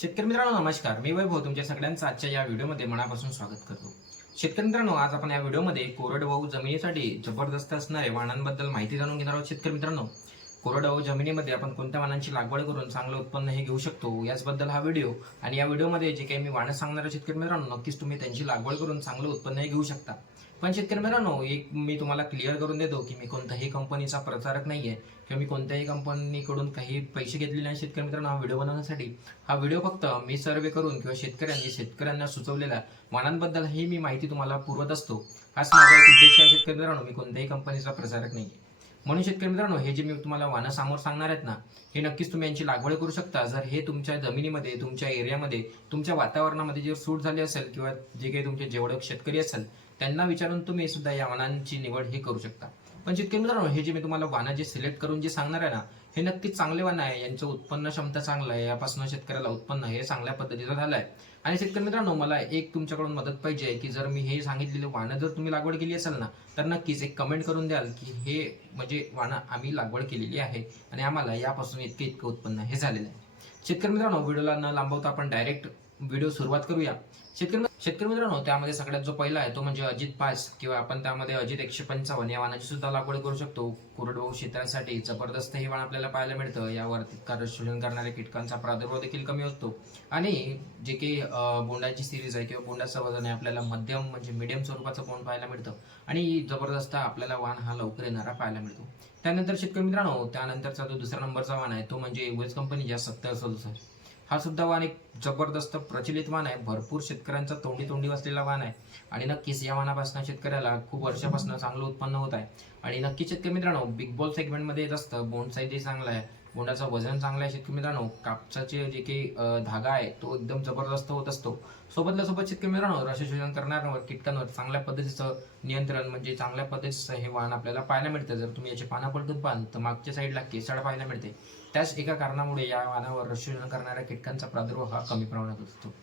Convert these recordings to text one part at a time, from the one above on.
शेतकरी मित्रांनो नमस्कार. मी वैभव तुमच्या सगळ्यांचं आजच्या या व्हिडिओमध्ये मनापासून स्वागत करतो. शेतकरी मित्रांनो आज आपण या व्हिडिओमध्ये कोरडवाहू जमिनीसाठी जबरदस्त असणारे वाणांबद्दल माहिती जाणून घेणार आहोत. शेतकरी मित्रांनो कोरडवाहू जमिनीमध्ये आपण कोणत्या वाणांची लागवड करून चांगलं उत्पन्न हे घेऊ शकतो? याचबद्दल हा व्हिडिओ आणि या व्हिडिओमध्ये जे काही मी वाणं सांगणाऱ्या शेतकरी मित्रांनो नक्कीच तुम्ही त्यांची लागवड करून चांगलं उत्पन्न हे घेऊ शकता. पण शेतकरी मित्रांनो एक मी तुम्हाला क्लिअर करून देतो की मी कोणत्याही कंपनीचा प्रचारक आहे किंवा मी कोणत्याही कंपनीकडून काही पैसे घेतलेले नाही शेतकरी मित्रांनो हा व्हिडिओ बनवण्यासाठी. हा व्हिडिओ फक्त मी सर्वे करून किंवा शेतकऱ्यांनी शेतकऱ्यांना सुचवलेल्या वाणांबद्दल ही मी माहिती तुम्हाला पुरवत असतो. हाच माझा एक उद्देश आहे शेतकरी मित्रांनो मी कोणत्याही कंपनीचा प्रचारक नाही आहे म्हणून शेतकरी मित्रांनो हे जे मी तुम्हाला वाणं समोर सांगणार आहेत ना हे नक्कीच तुम्ही यांची लागवड करू शकता. जर हे तुमच्या जमिनीमध्ये तुमच्या एरियामध्ये तुमच्या वातावरणामध्ये जे सूट झाली असेल किंवा जे काही तुमचे जेवढे शेतकरी असेल त्यांना विचारून तुम्ही सुद्धा या वाणांची निवड हे करू शकता. पण शेतकरी मित्रांनो हे जे मी तुम्हाला वाणं जे सिलेक्ट करून जे सांगणार आहे ना हे नक्कीच चांगले वाण आहे. यांचं उत्पन्न क्षमता चांगलं आहे. यापासून शेतकऱ्याला उत्पन्न हे चांगल्या पद्धतीचं झालं आहे आणि शेतकरी मित्रांनो मला एक तुमच्याकडून मदत पाहिजे की जर मी हे सांगितलेले वाणं जर तुम्ही लागवड केली असेल ना तर नक्कीच एक कमेंट करून द्याल की हे म्हणजे वाणं आम्ही लागवड केलेली आहे आणि आम्हाला यापासून इतकं इतकं उत्पन्न हे झालेलं आहे. शेतकरी मित्रांनो व्हिडिओला न लांबवता आपण डायरेक्ट व्हिडिओ सुरुवात करूया. शेतकरी शेतकरी मित्रांनो त्यामध्ये सगळ्यात जो पहिला आहे तो म्हणजे अजित पास किंवा आपण त्यामध्ये अजित एकशे पंचावन्न या वाणाची सुद्धा लागवड करू शकतो. कोरडवाहू क्षेत्रासाठी जबरदस्त हे वाण आपल्याला पाहायला मिळतं. यावर कारण शोषण करणाऱ्या कीटकांचा प्रादुर्भाव देखील कमी असतो आणि जे काही बोंडाची सिरीज आहे किंवा बोंडाचं वजन आहे आपल्याला मध्यम म्हणजे मिडियम स्वरूपाचं बोंड पाहायला मिळतं. आणि जबरदस्त आपल्याला वाण हा लवकर येणारा पाहायला मिळतो. त्यानंतर शेतकरी मित्रांनो त्यानंतरचा जो दुसऱ्या नंबरचा वाण आहे तो म्हणजे वेज कंपनी ज्या सत्तर सदुसष्ट. हा सुद्धा वाण एक जबरदस्त प्रचलित वाण आहे. भरपूर शेतकऱ्यांचा तोंडी तोंडी बसलेला वाण आहे. आणि नक्कीच या वाणापासून शेतकऱ्याला खूप वर्षापासून चांगलं उत्पन्न होत आहे. आणि नक्कीच शेतकरी मित्रांनो बिग बॉल सेगमेंटमध्ये येत असतं बोंड साईजही चांगला आहे बोंडाचं वजन चांगलं आहे शेतकरी मित्रांनो. कापसाचे जे काही धागा आहे तो एकदम जबरदस्त होत असतो. सोबतल्या सोबत शेतकरी मित्रांनो रसशोषण करणाऱ्यांवर कीटकांवर चांगल्या पद्धतीचं नियंत्रण म्हणजे चांगल्या पद्धतीचं हे वाण आपल्याला पाहायला मिळतं. जर तुम्ही याची पानं पलटून पाहाल तर मागच्या साईडला केसाळ पाहायला मिळते. त्याच एका कारणामुळे या वाहनावर रसशोषण करणाऱ्या कीटकांचा प्रादुर्भाव हा कमी प्रमाणात असतो.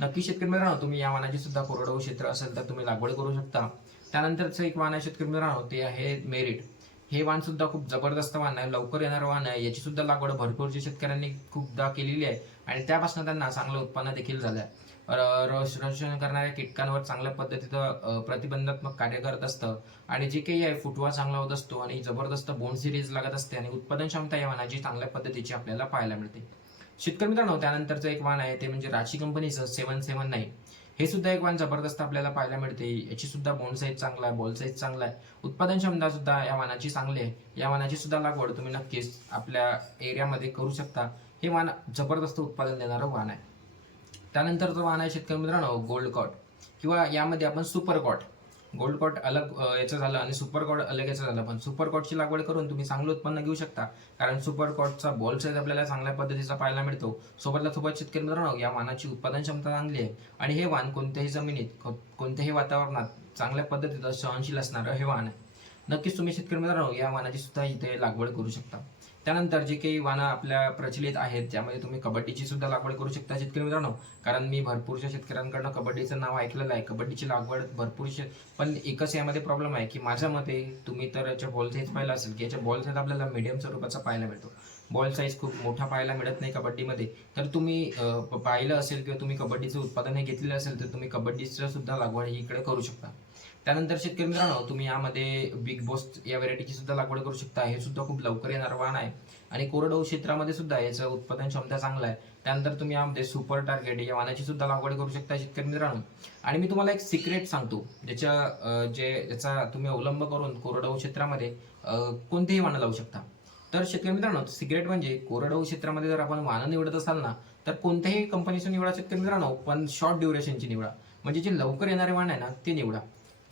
नक्की शेतकरी मित्रांनो तुम्ही या वाहनाची सुद्धा कोरडवाहू क्षेत्र असेल तर तुम्ही लागवड करू शकता. त्यानंतरचं एक वाहन आहे शेतकरी मित्रांनो ते आहे मेरिट. हे वाण सुद्धा खूप जबरदस्त वाण आहे लवकर येणारं वाण आहे. याची सुद्धा लागवड भरपूरच्या शेतकऱ्यांनी खूपदा केलेली आहे आणि त्यापासून त्यांना चांगलं उत्पन्न देखील झालं आहे रक्षण करणाऱ्या कीटकांवर चांगल्या पद्धतीचं प्रतिबंधात्मक कार्य करत असतं आणि जे काही आहे फुटवा चांगला होत असतो आणि जबरदस्त बोंड सिरीज लागत असते आणि उत्पादन क्षमता या वाणाची चांगल्या पद्धतीची आपल्याला पाहायला मिळते. शेतकरी मित्रांनो त्यानंतरचं एक वाण आहे ते म्हणजे राशी कंपनीचं सेवन सेवन नाही हे सुद्धा एक वाण जबरदस्त आपल्याला पाहायला मिळते. याची सुद्धा बोन साईज चांगला आहे बॉल साईज चांगला आहे. उत्पादन क्षमता सुद्धा या वाणाची चांगली आहे. या वाणाची सुद्धा लागवड तुम्ही नक्कीच आपल्या एरियामध्ये करू शकता. हे वाण जबरदस्त उत्पादन देणारं वाण आहे. त्यानंतर जो वाण आहे शेतकरी मित्रांनो गोल्ड कॉट. किंवा यामध्ये आपण सुपर कॉट. गोल्ड कॉट अलग याचं झालं आणि सुपर कॉट अलग याचं झालं. पण सुपर कॉटची लागवड करून तुम्ही चांगलं उत्पन्न घेऊ शकता. कारण सुपर कॉटचा बॉल साईज आपल्याला चांगल्या पद्धतीचा पाहायला मिळतो. सोबतला सोबत शेतकरी मित्रांनो या वाणाची उत्पादन क्षमता चांगली आहे. आणि हे वाण कोणत्याही जमिनीत कोणत्याही वातावरणात चांगल्या पद्धतीचं सहनशील असणारं हे वाण आहे. नक्कीच तुम्ही शेतकरी मित्रांनो या वाणाची सुद्धा इथे लागवड करू शकता. त्यानंतर जे काही वाणं आपल्या प्रचलित आहेत त्यामध्ये तुम्ही कबड्डीची सुद्धा लागवड करू शकता शेतकरी मित्रांनो. कारण मी भरपूरशा शेतकऱ्यांकडनं कबड्डीचं नाव ऐकलेलं आहे. कबड्डीची लागवड भरपूर पण एकच यामध्ये प्रॉब्लेम आहे की माझ्या मते तुम्ही तर याच्या बॉल साईज पाहिला असेल की याच्या बॉल साईज आपल्याला मीडियम स्वरूपाचा पाहायला मिळतो. बॉल साईज खूप मोठा पाहायला मिळत नाही कबड्डीमध्ये. तर तुम्ही प- पाहिलं असेल किंवा तुम्ही कबड्डीचं उत्पादन हे घेतलेलं असेल तर तुम्ही कबड्डीचं सुद्धा लागवड ही इकडे करू शकता. त्यानंतर शेतकरी मित्रांनो तुम्ही यामध्ये बिग बॉस या व्हेरायटीची सुद्धा लागवड करू शकता. हे सुद्धा खूप लवकर येणार वाण आहे. आणि कोरडवाहू क्षेत्रामध्ये सुद्धा याचं उत्पादन क्षमता चांगला आहे. त्यानंतर तुम्ही यामध्ये सुपर टार्गेट या वाणाची सुद्धा लागवड करू शकता शेतकरी मित्रांनो. आणि मी तुम्हाला एक सिक्रेट सांगतो ज्याच्या जे याचा तुम्ही अवलंब करून कोरडवाहू क्षेत्रामध्ये कोणतेही वाणं लावू शकता. तर शेतकरी मित्रांनो सिक्रेट म्हणजे कोरडवाहू क्षेत्रामध्ये जर आपण वाहनं निवडत असाल ना तर कोणत्याही कंपनीचं निवडा शेतकरी मित्रांनो पण शॉर्ट ड्युरेशनची निवडा. म्हणजे जे लवकर येणारे वाण आहे ना ते निवडा.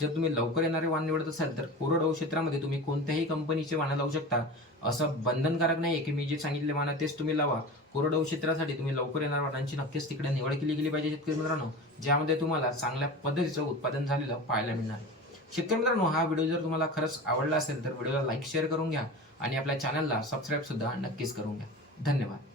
जर तुम्ही लवकर येणारे वाण निवडत असाल तर कोरडवाहू क्षेत्रामध्ये तुम्ही कोणत्याही कंपनीचे वाणं लावू शकता. असं बंधनकारक नाही की मी जे सांगितले वाणं तेच तुम्ही लावा. कोरडवाहू क्षेत्रासाठी तुम्ही लवकर येणाऱ्या वाणांची नक्कीच तिकडे निवड केली गेली पाहिजे शेतकरी मित्रांनो ज्यामध्ये तुम्हाला चांगल्या पद्धतीचं उत्पादन झालेलं पाहायला मिळणार आहे. शेतकरी मित्रांनो हा व्हिडिओ जर तुम्हाला खरंच आवडला असेल तर व्हिडिओला लाईक शेअर करून घ्या आणि आपल्या चॅनलला सबस्क्राईब सुद्धा नक्कीच करून घ्या. धन्यवाद.